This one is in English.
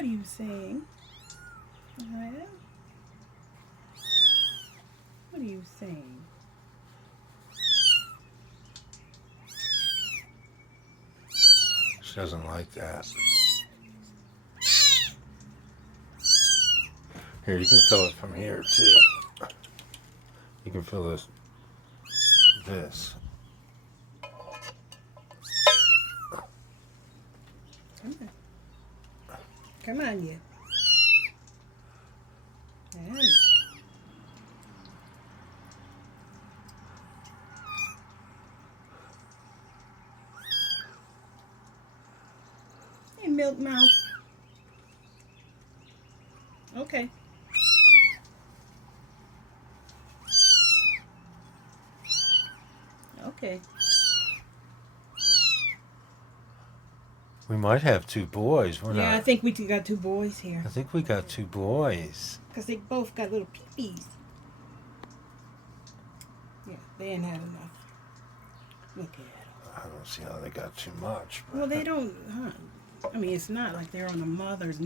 What are you saying? Alright. What are you saying? She doesn't like that. Here, you can fill it from here too. You can fill this. Come on. Come on, you. Come on. Hey, milk mouth. Okay. Okay. We might have two boys. We're Yeah, not. I think we got two boys here. I think we got two boys. Because they both got little peepees. Yeah, they ain't had enough. Look at them. I don't see how they got too much. Well, they don't, huh? I mean, it's not like they're on a mother's